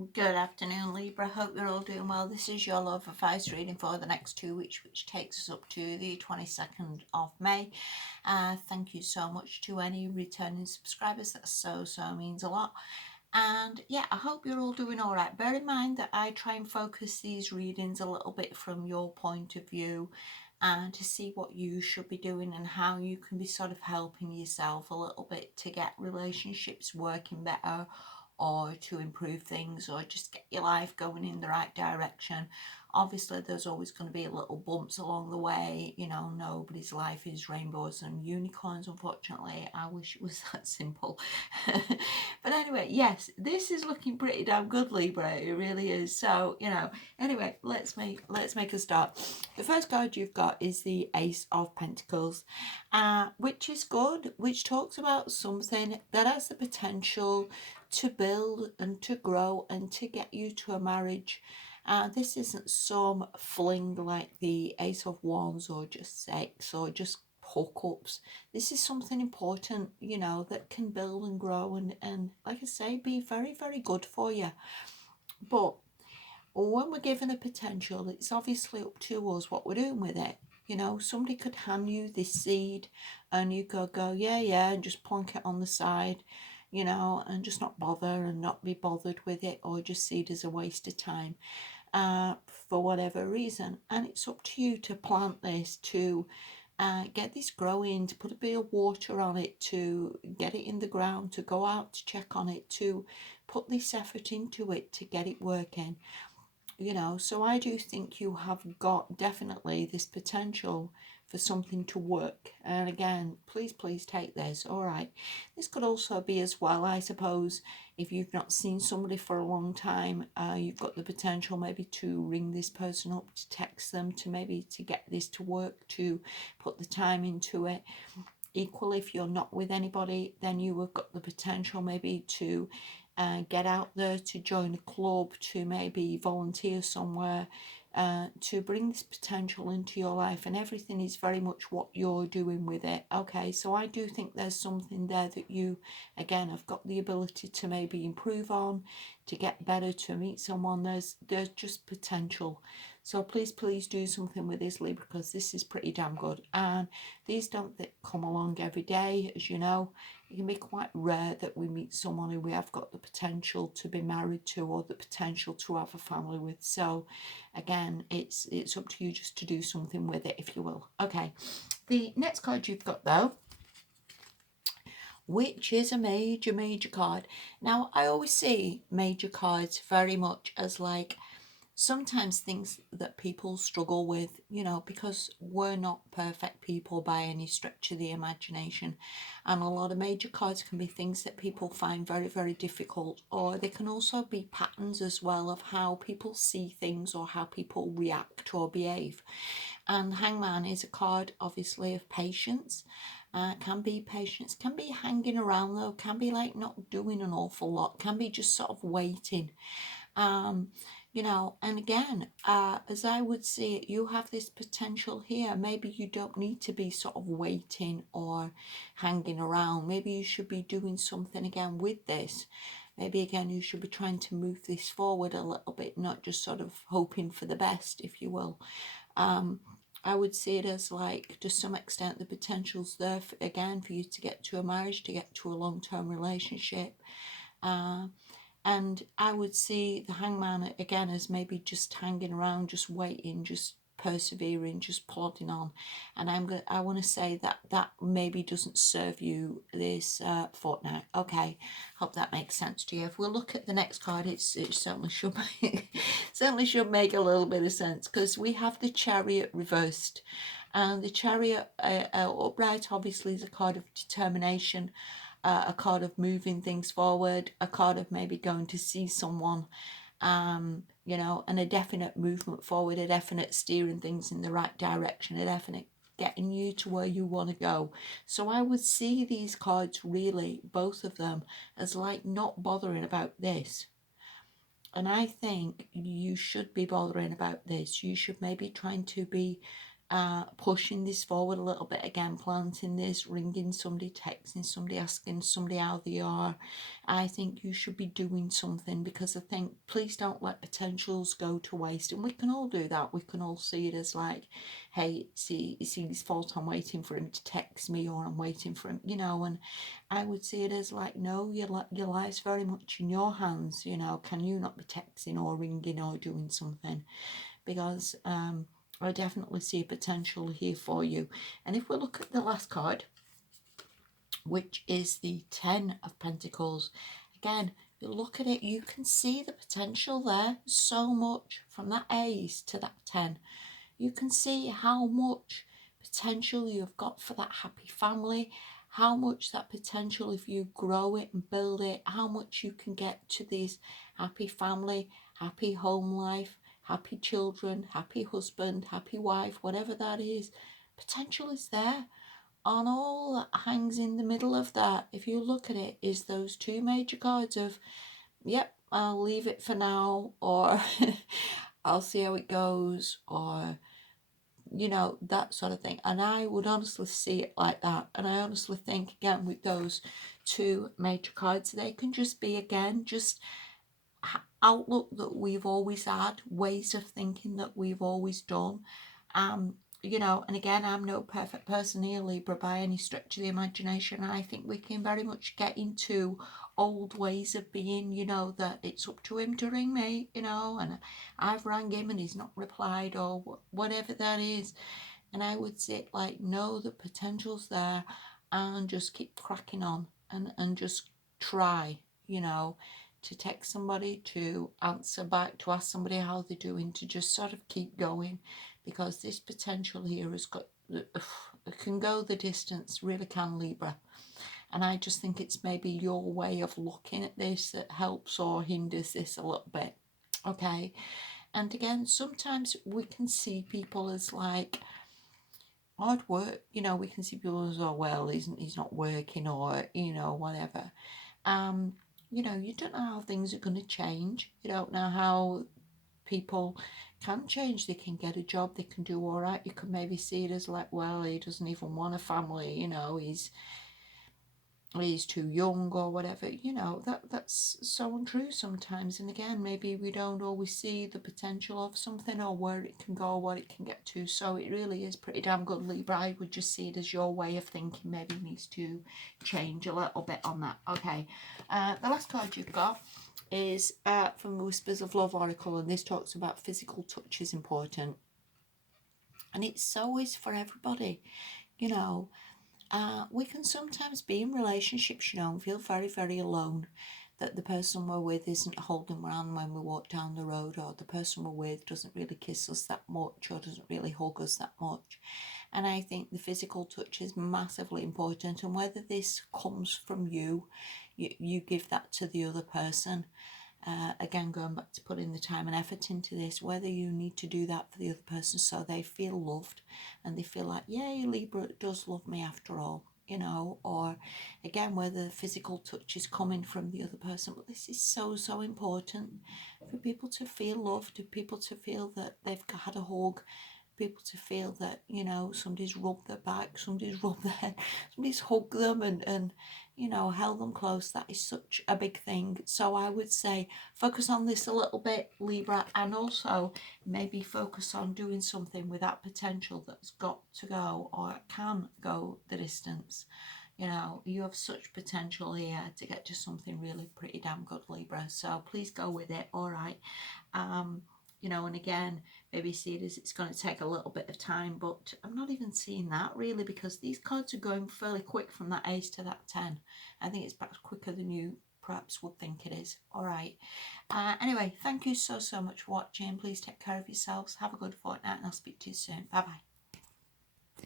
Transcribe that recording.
Good afternoon, Libra. Hope you're all doing well. This is your love advice reading for the next 2 weeks, which takes us up to the 22nd of May. Thank you so much to any returning subscribers. That so means a lot. And yeah, I hope you're all doing all right. Bear in mind that I try and focus these readings a little bit from your point of view and to see what you should be doing and how you can be sort of helping yourself a little bit to get relationships working better or to improve things or just get your life going in the right direction. Obviously, there's always going to be little bumps along the way. You know, nobody's life is rainbows and unicorns, unfortunately. I wish it was that simple. But anyway, yes, this is looking pretty damn good, Libra. It really is. So, anyway, let's make a start. The first card you've got is the Ace of Pentacles, which is good, which talks about something that has the potential to build and to grow and to get you to a marriage. This isn't some fling like the Ace of Wands or just sex or just hookups. This is something important, that can build and grow and like I say, be very, very good for you. But when we're given a potential, it's obviously up to us what we're doing with it. Somebody could hand you this seed and you could go, yeah, and just plonk it on the side, and just not bother and not be bothered with it or just see it as a waste of time for whatever reason. And it's up to you to plant this, to get this growing, to put a bit of water on it, to get it in the ground, to go out to check on it, to put this effort into it, to get it working. So I do think you have got definitely this potential for something to work. And again, please take this. All right. This could also be as well, I suppose, if you've not seen somebody for a long time, you've got the potential maybe to ring this person up, to text them, to maybe to get this to work, to put the time into it. Equally, if you're not with anybody, then you have got the potential maybe to get out there, to join a club, to maybe volunteer somewhere, to bring this potential into your life. And everything is very much what you're doing with it. Okay, so I do think there's something there that you, again, have got the ability to maybe improve on, to get better, to meet someone. There's just potential. So please do something with this, Libra, because this is pretty damn good. And these don't come along every day, as you know. It can be quite rare that we meet someone who we have got the potential to be married to or the potential to have a family with. So again, it's up to you just to do something with it, if you will. Okay, the next card you've got though, which is a major card. Now, I always see major cards very much as like sometimes things that people struggle with, because we're not perfect people by any stretch of the imagination. And a lot of major cards can be things that people find very, very difficult, or they can also be patterns as well of how people see things or how people react or behave. And Hangman is a card, obviously, of patience. Can be patience, can be hanging around though, can be like not doing an awful lot, can be just sort of waiting. And again, as I would see it, you have this potential here. Maybe you don't need to be sort of waiting or hanging around. Maybe you should be doing something again with this. Maybe again, you should be trying to move this forward a little bit, not just sort of hoping for the best, if you will. I would see it as like, to some extent, the potential's there, again, for you to get to a marriage, to get to a long-term relationship. And I would see the Hangman again as maybe just hanging around, just waiting, just persevering, just plodding on. And I want to say that maybe doesn't serve you this fortnight. Okay, hope that makes sense to you. If we look at the next card, it certainly should make, certainly should make a little bit of sense, because we have the Chariot reversed, and the Chariot upright obviously is a card of determination. A card of moving things forward, a card of maybe going to see someone, and a definite movement forward, a definite steering things in the right direction, a definite getting you to where you want to go. So I would see these cards, really, both of them, as like not bothering about this. And I think you should be bothering about this. You should maybe trying to be pushing this forward a little bit again, planting this, ringing somebody, texting somebody, asking somebody how they are. I think you should be doing something, because I think, please don't let potentials go to waste. And we can all do that. We can all see it as like, hey, see his fault, I'm waiting for him to text me, or I'm waiting for him, and I would see it as like, no, your life's very much in your hands. Can you not be texting or ringing or doing something? Because I definitely see potential here for you. And if we look at the last card, which is the 10 of Pentacles, again, you look at it, you can see the potential there so much, from that ace to that 10. You can see how much potential you've got for that happy family, how much that potential, if you grow it and build it, how much you can get to this happy family, happy home life, happy children, happy husband, happy wife, whatever that is. Potential is there. And all that hangs in the middle of that, if you look at it, is those two major cards of, yep, I'll leave it for now, or I'll see how it goes, or that sort of thing. And I would honestly see it like that. And I honestly think, again, with those two major cards, they can just be, again, just outlook that we've always had, ways of thinking that we've always done. And again, I'm no perfect person here, Libra, by any stretch of the imagination. I think we can very much get into old ways of being, that it's up to him to ring me, and I've rang him and he's not replied, or whatever that is. And I would say, like, no, the potential's there, and just keep cracking on, and just try, to text somebody, to answer back, to ask somebody how they're doing, to just sort of keep going, because this potential here has got, it can go the distance, really can, Libra. And I just think it's maybe your way of looking at this that helps or hinders this a little bit. Okay. And again, sometimes we can see people as like hard work. We can see people as, oh, well, he's not working, or, whatever. You don't know how things are going to change. You don't know how people can change. They can get a job, they can do all right. You can maybe see it as like, well, he doesn't even want a family, he's too young, or whatever. That's so untrue sometimes. And again, maybe we don't always see the potential of something, or where it can go, what it can get to. So it really is pretty damn good, Libra. I would just see it as your way of thinking maybe needs to change a little bit on that. Okay, the last card you've got is from the Whispers of Love Oracle, and this talks about physical touch is important. And it's always for everybody. We can sometimes be in relationships, and feel very, very alone, that the person we're with isn't holding around when we walk down the road, or the person we're with doesn't really kiss us that much, or doesn't really hug us that much. And I think the physical touch is massively important, and whether this comes from you give that to the other person. Again, going back to putting the time and effort into this, whether you need to do that for the other person so they feel loved and they feel like, yay, Libra does love me after all, or again, whether the physical touch is coming from the other person. But this is so, so important for people to feel loved, for people to feel that they've had a hug, people to feel that, somebody's rubbed their back, somebody's rubbed their head, somebody's hugged them and held them close. That is such a big thing. So I would say focus on this a little bit, Libra, and also maybe focus on doing something with that potential that's got to go, or can go the distance. You have such potential here to get to something really pretty damn good, Libra. So please go with it. All right. And again, maybe see it as it's going to take a little bit of time, but I'm not even seeing that really, because these cards are going fairly quick from that ace to that 10. I think it's perhaps quicker than you perhaps would think it is. All right. Anyway, thank you so, so much for watching. Please take care of yourselves. Have a good fortnight, and I'll speak to you soon. Bye-bye.